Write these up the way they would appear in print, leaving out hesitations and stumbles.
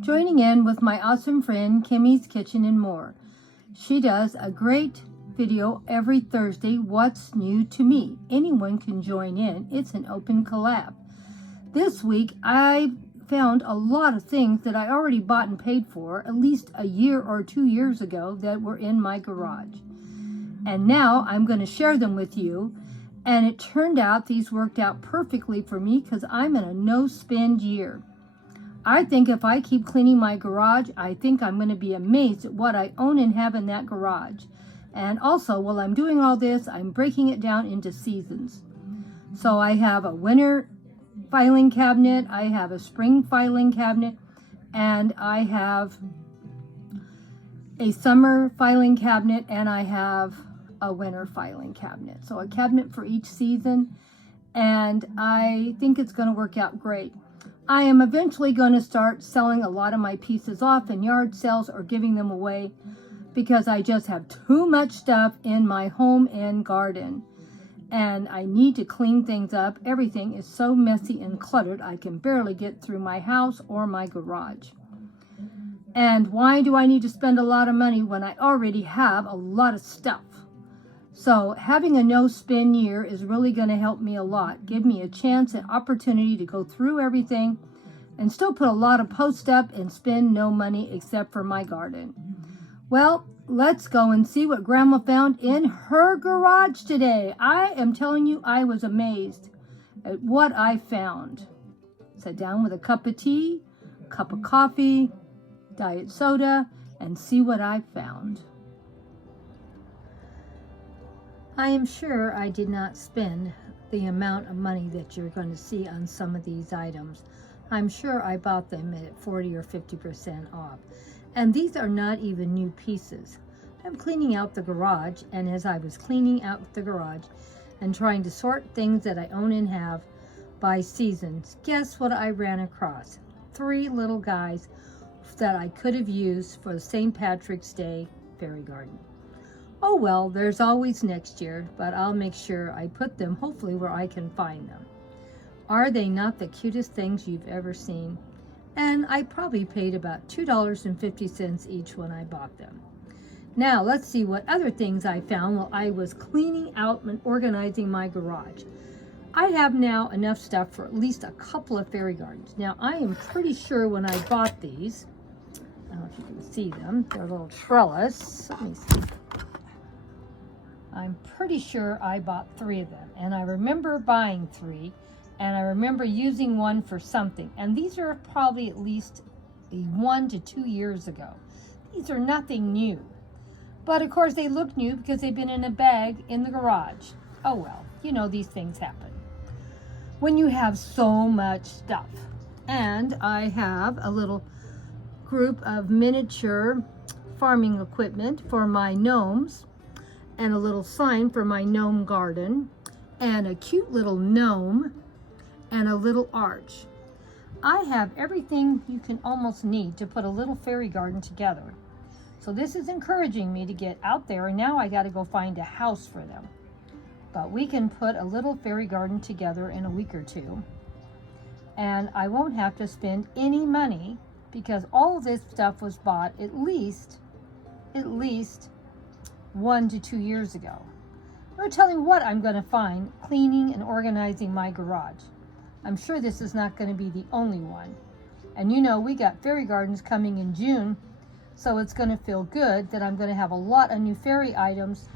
joining in with my awesome friend Kimmy's Kitchen and More. She does a great video every Thursday, What's New to Me. Anyone can join in. It's an open collab. This week I found a lot of things that I already bought and paid for at least a year or 2 years ago that were in my garage. And now I'm going to share them with you. And it turned out these worked out perfectly for me because I'm in a no-spend year. I think if I keep cleaning my garage, I think I'm going to be amazed at what I own and have in that garage. And also, while I'm doing all this, I'm breaking it down into seasons. So I have a winter filing cabinet, I have a spring filing cabinet, and I have a summer filing cabinet, and I have a winter filing cabinet. So a cabinet for each season, and I think it's going to work out great. I am eventually going to start selling a lot of my pieces off in yard sales or giving them away because I just have too much stuff in my home and garden. And I need to clean things up. Everything is so messy and cluttered, I can barely get through my house or my garage. And why do I need to spend a lot of money when I already have a lot of stuff? So having a no-spend year is really going to help me a lot. Give me a chance and opportunity to go through everything and still put a lot of posts up and spend no money except for my garden. Well, let's go and see what Grandma found in her garage today. I am telling you, I was amazed at what I found. Sat down with a cup of tea, cup of coffee, diet soda, and see what I found. I am sure I did not spend the amount of money that you're going to see on some of these items. I'm sure I bought them at 40 or 50% off. And these are not even new pieces. I'm cleaning out the garage, and as I was cleaning out the garage and trying to sort things that I own and have by seasons, guess what I ran across? 3 little guys that I could have used for the St. Patrick's Day fairy garden. Oh well, there's always next year, but I'll make sure I put them hopefully where I can find them. Are they not the cutest things you've ever seen? And I probably paid about $2.50 each when I bought them. Now let's see what other things I found while I was cleaning out and organizing my garage. I have now enough stuff for at least a couple of fairy gardens. Now I am pretty sure when I bought these, I don't know if you can see them, they're a little trellis. Let me see. I'm pretty sure I bought 3 of them, and I remember buying 3, and I remember using one for something. And these are probably at least 1 to 2 years ago. These are nothing new. But of course they look new because they've been in a bag in the garage. Oh well, you know these things happen when you have so much stuff. And I have a little group of miniature farming equipment for my gnomes, and a little sign for my gnome garden, and a cute little gnome, and a little arch. I have everything you can almost need to put a little fairy garden together. So this is encouraging me to get out there, and now I got to go find a house for them. But we can put a little fairy garden together in a week or 2. And I won't have to spend any money because all of this stuff was bought at least 1 to 2 years ago. No telling what I'm going to find cleaning and organizing my garage. I'm sure this is not going to be the only one. And you know, we got fairy gardens coming in June, so it's going to feel good that I'm going to have a lot of new fairy items,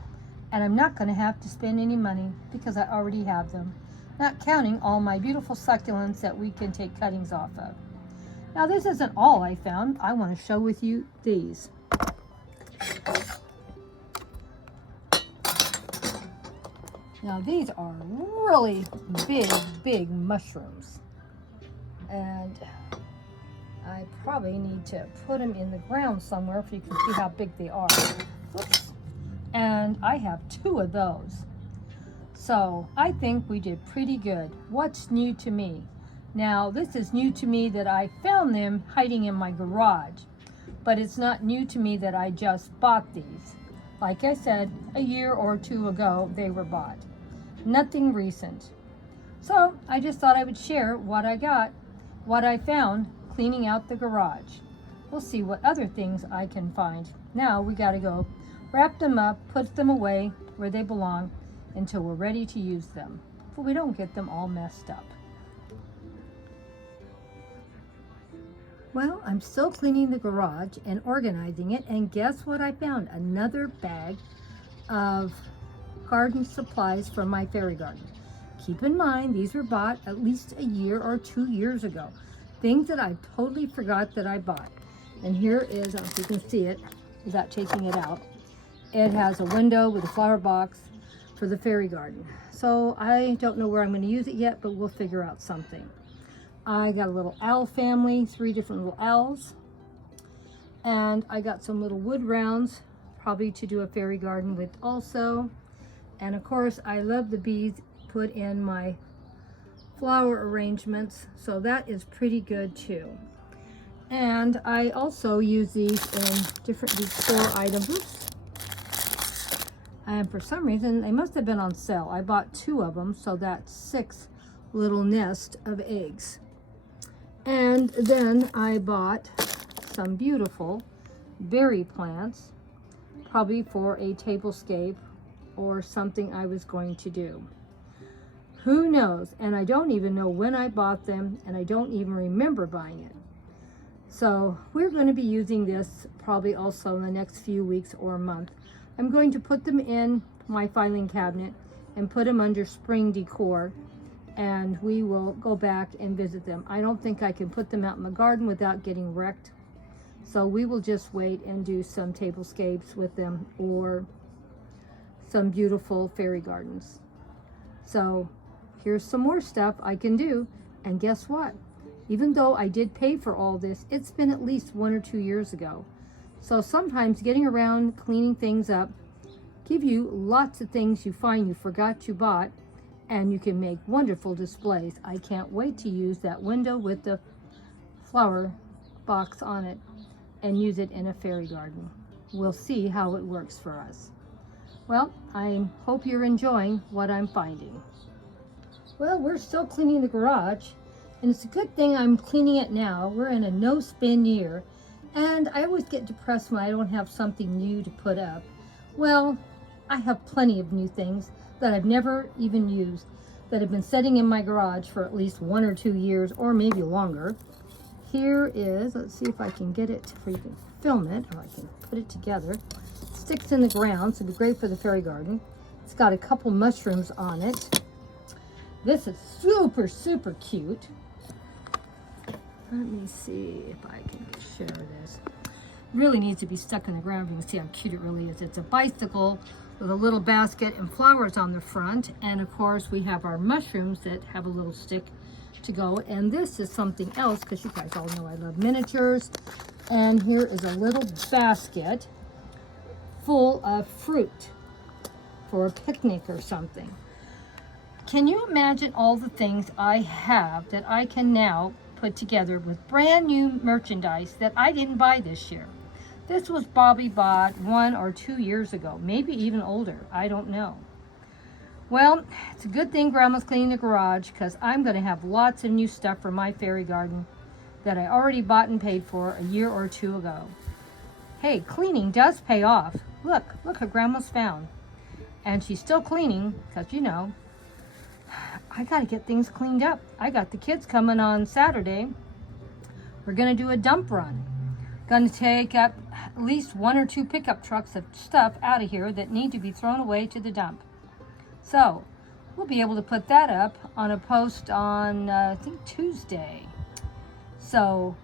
and I'm not going to have to spend any money because I already have them, not counting all my beautiful succulents that we can take cuttings off of. Now this isn't all I found. I want to show with you these. Now these are really big mushrooms, and I probably need to put them in the ground somewhere so you can see how big they are. Oops. And I have 2 of those. So I think we did pretty good. What's new to me? Now this is new to me that I found them hiding in my garage, but it's not new to me that I just bought these. Like I said, a year or 2 ago they were bought. Nothing recent. So I just thought I would share what I got, what I found cleaning out the garage. we'll see what other things I can find. Now we got to go wrap them up, put them away where they belong until we're ready to use them, but we don't get them all messed up. Well, I'm still cleaning the garage and organizing it, and guess what I found? Another bag of garden supplies from my fairy garden. Keep in mind, these were bought at least a year or 2 years ago. Things that I totally forgot that I bought. And here is, if you can see it, without taking it out, it has a window with a flower box for the fairy garden. So I don't know where I'm going to use it yet, but we'll figure out something. I got a little owl family, 3 different little owls. And I got some little wood rounds, probably to do a fairy garden with also. And of course, I love the beads put in my flower arrangements, so that is pretty good too. And I also use these in different decor items. Oops. And for some reason, they must have been on sale. I bought 2 of them, so that's 6 little nest of eggs. And then I bought some beautiful berry plants, probably for a tablescape or something I was going to do. Who knows? And I don't even know when I bought them, and I don't even remember buying it. So we're going to be using this probably also in the next few weeks or month. I'm going to put them in my filing cabinet and put them under spring decor, and we will go back and visit them. I don't think I can put them out in the garden without getting wrecked. So we will just wait and do some tablescapes with them or some beautiful fairy gardens. So here's some more stuff I can do. And guess what? Even though I did pay for all this, it's been at least 1 or 2 years ago. So sometimes getting around cleaning things up give you lots of things you find you forgot you bought, and you can make wonderful displays. I can't wait to use that window with the flower box on it and use it in a fairy garden. We'll see how it works for us. Well, I hope you're enjoying what I'm finding. Well, we're still cleaning the garage, and it's a good thing I'm cleaning it now. We're in a no-spin year, and I always get depressed when I don't have something new to put up. Well, I have plenty of new things that I've never even used that have been sitting in my garage for at least 1 or 2 years, or maybe longer. Here is, let's see if I can get it where you can film it, or I can put it together. It sticks in the ground, so it'd be great for the fairy garden. It's got a couple mushrooms on it. This is super, super cute. Let me see if I can share this. Really needs to be stuck in the ground. You can see how cute it really is. It's a bicycle with a little basket and flowers on the front. And of course, we have our mushrooms that have a little stick to go. And this is something else, because you guys all know I love miniatures. And here is a little basket full of fruit for a picnic or something. Can you imagine all the things I have that I can now put together with brand new merchandise that I didn't buy this year? This was Bobby bought 1 or 2 years ago, maybe even older. I don't know. Well, it's a good thing Grandma's cleaning the garage, because I'm going to have lots of new stuff for my fairy garden that I already bought and paid for a year or 2 ago. Hey, cleaning does pay off. Look what Grandma's found. And she's still cleaning, because you know, I got to get things cleaned up. I got the kids coming on Saturday. We're going to do a dump run. Going to take up at least 1 or 2 pickup trucks of stuff out of here that need to be thrown away to the dump. So we'll be able to put that up on a post on, I think, Tuesday. So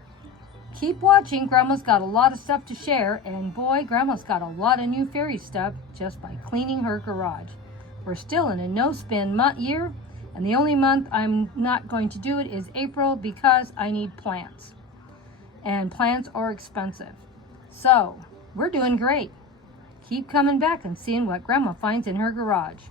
keep watching. Grandma's got a lot of stuff to share. And boy, Grandma's got a lot of new fairy stuff just by cleaning her garage. We're still in a no-spin year. And the only month I'm not going to do it is April, because I need plants. And plants are expensive. So we're doing great. Keep coming back and seeing what Grandma finds in her garage.